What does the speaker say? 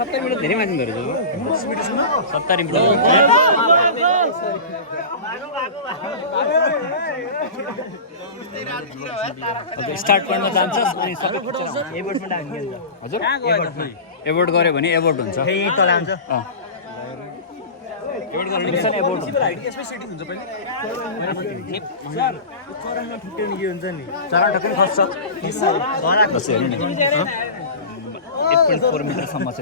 सत्तर मिनट धेरै माथि गरेछ 70 मिनट स्टार्ट गर्न जान्छस् अनि सबै एबोर्डमा डाक्ने हजुर एबोर्ड गर्यो भने एबोर्ड हुन्छ फेरि तल आउँछ एबोर्ड गर्ने मिसन एबोर्ड हुन्छ यसमै सेटिङ हुन्छ पनि सर चरामा ठुक्किने के हुन्छ नि चरा ठक्कै खस्छ 8.4 मिटर सम्म